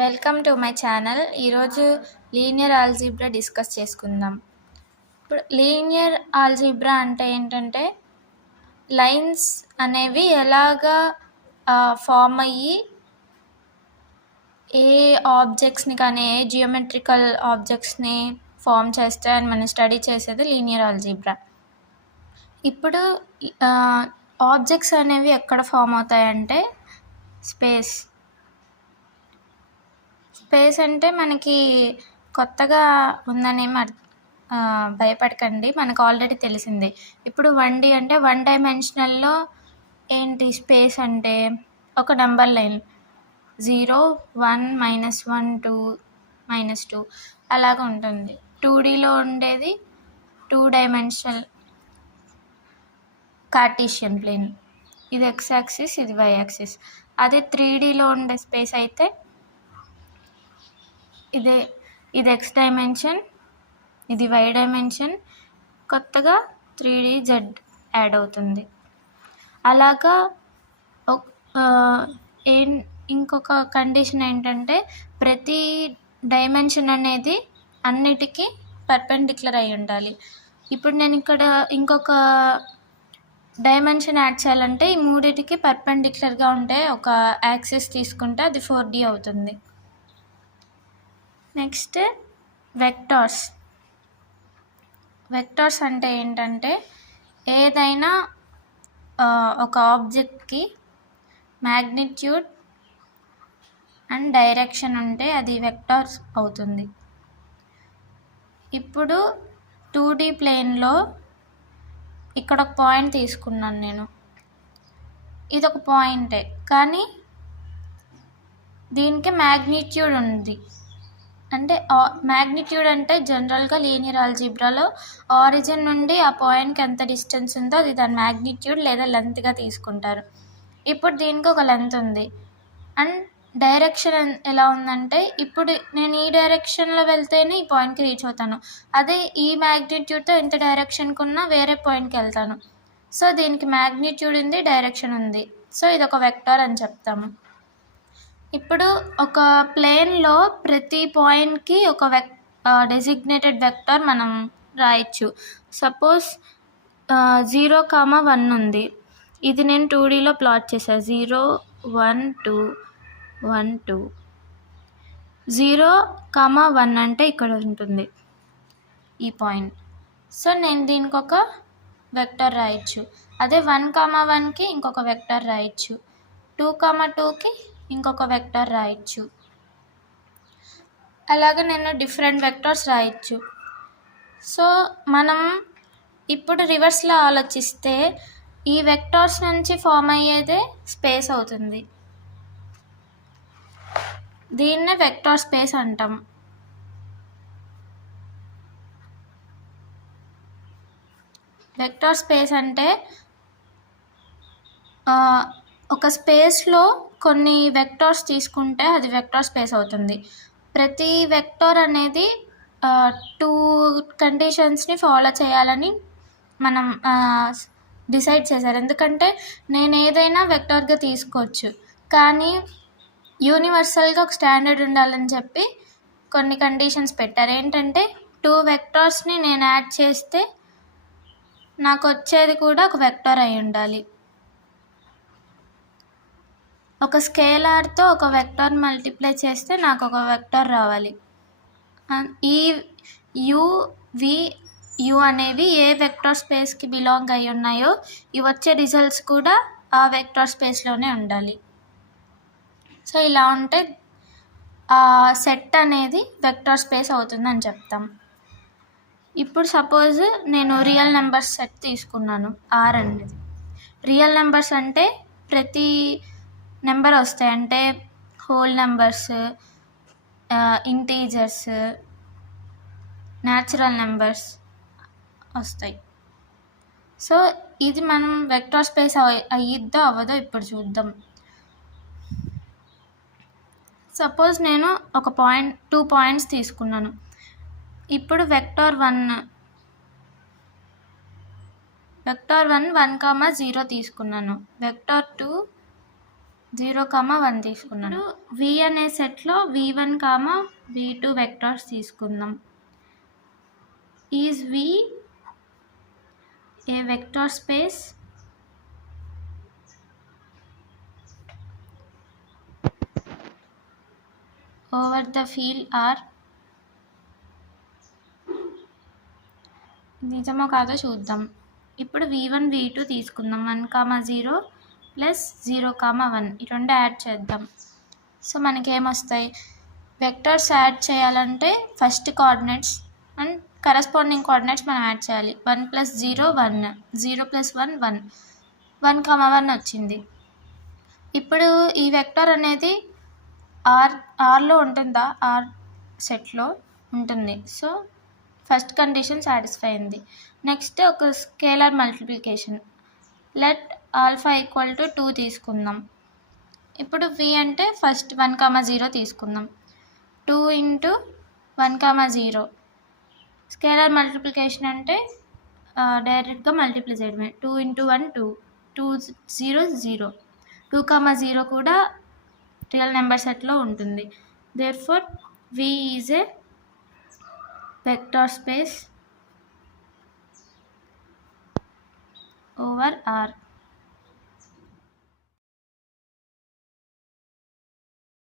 Welcome to my channel. ఈరోజు linear algebra discuss చేసుకుందాం. ఇప్పుడు లీనియర్ ఆల్జీబ్రా అంటే ఏంటంటే లైన్స్ అనేవి ఎలాగా ఫామ్ అయ్యి ఏ ఆబ్జెక్ట్స్ని కానీ ఏ జియోమెట్రికల్ ఆబ్జెక్ట్స్ని ఫామ్ చేస్తాయని మనం స్టడీ చేసేది లీనియర్ ఆల్జీబ్రా. ఇప్పుడు ఆబ్జెక్ట్స్ అనేవి ఎక్కడ ఫామ్ అవుతాయంటే స్పేస్ అంటే మనకి కొత్తగా ఉందనేమి భయపడకండి, మనకు ఆల్రెడీ తెలిసింది. ఇప్పుడు 1D అంటే 1 డైమెన్షనల్లో ఏంటి స్పేస్ అంటే ఒక నెంబర్ లైన్ 0, 1, -1, 2, -2 అలాగ ఉంటుంది. 2Dలో ఉండేది 2 డైమెన్షనల్ కార్టీషియన్ ప్లేన్, ఇది x యాక్సిస్, ఇది y యాక్సిస్. అదే 3Dలో ఉండే స్పేస్ అయితే ఇది x డైమెన్షన్, ఇది y డైమెన్షన్, కొత్తగా 3D z యాడ్ అవుతుంది. అలాగా ఇంకొక కండిషన్ ఏంటంటే ప్రతి డైమెన్షన్ అనేది అన్నిటికీ పర్పెండిక్యులర్ అయి ఉండాలి. ఇప్పుడు నేను ఇక్కడ ఇంకొక డైమెన్షన్ యాడ్ చేయాలంటే ఈ మూడింటికి పర్పెండిక్యులర్గా ఉంటే ఒక యాక్సిస్ తీసుకుంటే అది 4D అవుతుంది. నెక్స్ట్ వెక్టార్స్ అంటే ఏంటంటే ఏదైనా ఒక ఆబ్జెక్ట్కి మ్యాగ్నిట్యూడ్ అండ్ డైరెక్షన్ ఉంటే అది వెక్టార్స్ అవుతుంది. ఇప్పుడు 2D ప్లేన్లో ఇక్కడ ఒక పాయింట్ తీసుకున్నాను నేను, ఇది ఒక పాయింటే కానీ దీనికి మ్యాగ్నిట్యూడ్ ఉంది. అంటే మ్యాగ్నిట్యూడ్ అంటే జనరల్గా లీనియర్ ఆల్జీబ్రాలో ఆరిజిన్ నుండి ఆ పాయింట్కి ఎంత డిస్టెన్స్ ఉందో అది దాని మ్యాగ్నిట్యూడ్ లేదా లెంత్గా తీసుకుంటారు. ఇప్పుడు దీనికి ఒక లెంత్ ఉంది అండ్ డైరెక్షన్ ఎలా ఉందంటే ఇప్పుడు నేను ఈ డైరెక్షన్లో వెళ్తేనే ఈ పాయింట్కి రీచ్ అవుతాను, అదే ఈ మ్యాగ్నిట్యూడ్తో ఇంత డైరెక్షన్కి ఉన్న వేరే పాయింట్కి వెళ్తాను. సో దీనికి మ్యాగ్నిట్యూడ్ ఉంది, డైరెక్షన్ ఉంది, సో ఇది ఒక వెక్టార్ అని చెప్తాము. ఇప్పుడు ఒక ప్లేన్లో ప్రతి పాయింట్కి ఒక డెసిగ్నేటెడ్ వెక్టార్ మనం రాయొచ్చు. సపోజ్ 0, 1 ఉంది, ఇది నేను 2Dలో ప్లాట్ చేశాను. 0, 1, 2, 1, 2. 0, 1 అంటే ఇక్కడ ఉంటుంది ఈ పాయింట్, సో నేను దీనికి ఒక వెక్టార్ రాయొచ్చు. అదే 1, 1కి ఇంకొక వెక్టార్ రాయొచ్చు, 2, 2కి ఇంకొక వెక్టార్ రాయొచ్చు. అలాగే నేను డిఫరెంట్ వెక్టార్స్ రాయొచ్చు. సో మనం ఇప్పుడు రివర్స్లో ఆలోచిస్తే ఈ వెక్టార్స్ నుంచి ఫామ్ అయ్యేదే స్పేస్ అవుతుంది. దీన్నే వెక్టార్ స్పేస్ అంటాం. వెక్టార్ స్పేస్ అంటే ఒక స్పేస్లో కొన్ని వెక్టార్స్ తీసుకుంటే అది వెక్టార్ స్పేస్ అవుతుంది. ప్రతి వెక్టార్ అనేది 2 కండిషన్స్ని ఫాలో చేయాలని మనం డిసైడ్ చేశారు. ఎందుకంటే నేను ఏదైనా వెక్టార్గా తీసుకోవచ్చు, కానీ యూనివర్సల్గా ఒక స్టాండర్డ్ ఉండాలని చెప్పి కొన్ని కండిషన్స్ పెట్టారు. ఏంటంటే 2 వెక్టార్స్ని నేను యాడ్ చేస్తే నాకు వచ్చేది కూడా ఒక వెక్టార్ అయి ఉండాలి. ఒక స్కేలార్తో ఒక వెక్టార్ మల్టిప్లై చేస్తే నాకు ఒక వెక్టార్ రావాలి. ఈ యు అనేవి ఏ వెక్టార్ స్పేస్కి బిలాంగ్ అయి ఉన్నాయో ఇవి వచ్చే రిజల్ట్స్ కూడా ఆ వెక్టార్ స్పేస్లోనే ఉండాలి. సో ఇలా ఉంటే ఆ సెట్ అనేది వెక్టార్ స్పేస్ అవుతుందని చెప్తాం. ఇప్పుడు సపోజ్ నేను రియల్ నెంబర్స్ సెట్ తీసుకున్నాను, R అనేది. రియల్ నెంబర్స్ అంటే ప్రతి నెంబర్ వస్తాయి, అంటే whole numbers, integers, natural numbers వస్తాయి. సో ఇది మనం వెక్టార్ స్పేస్ అయ్యిద్దో అవ్వదో ఇప్పుడు చూద్దాం. సపోజ్ నేను ఒక 2 పాయింట్స్ తీసుకున్నాను. ఇప్పుడు వెక్టార్ 1 1, 0 తీసుకున్నాను. వెక్టార్ 2 0, 1 తీసుకున్నాను. V అనే సెట్లో V1, V2 వెక్టార్స్ తీసుకుందాం. Is V A vector space over the field R? నిజమో కాదో చూద్దాం. ఇప్పుడు V1, V2 తీసుకుందాం. 1, 0 ప్లస్ 0, 1 ఈ రెండు యాడ్ చేద్దాం. సో మనకేమొస్తాయి? వెక్టర్స్ యాడ్ చేయాలంటే first coordinates and corresponding coordinates మనం యాడ్ చేయాలి. 1 + 0 1, 0 + 1 1, 1, 1 వచ్చింది. ఇప్పుడు ఈ వెక్టర్ అనేది ఆర్లో ఉంటుందా? ఆర్ సెట్లో ఉంటుంది. సో ఫస్ట్ కండిషన్ సాటిస్ఫై అయింది. నెక్స్ట్ ఒక స్కేలర్ మల్టిప్లికేషన్. లెట్ ఆల్ఫా = 2 తీసుకుందాం. ఇప్పుడు V అంటే ఫస్ట్ 1, 0 తీసుకుందాం. 2 × 1, 0 స్కేలర్ మల్టిప్లికేషన్ అంటే డైరెక్ట్గా మల్టిప్లై చేయడమే. 2 × 1 2, 2 0 0, 2, 0 కూడా రియల్ నెంబర్ సెట్లో ఉంటుంది. Therefore V is a vector space over R.